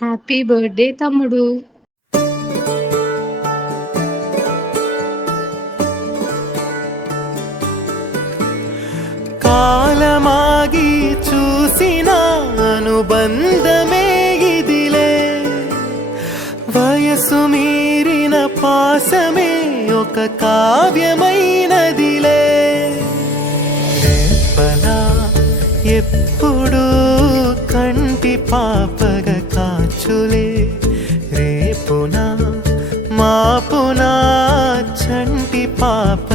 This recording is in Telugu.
హ్యాపీ బర్త్‌డే తమ్ముడు. కాలమాగి చూసిన అనుబంధమే ఇదిలే, వయసు మీరిన పాసమే ఒక కావ్యమైనదిలే. రేపలా ఎప్పుడు కంటి పాపగ కాచులే, రేపున మాపున చంటి పాప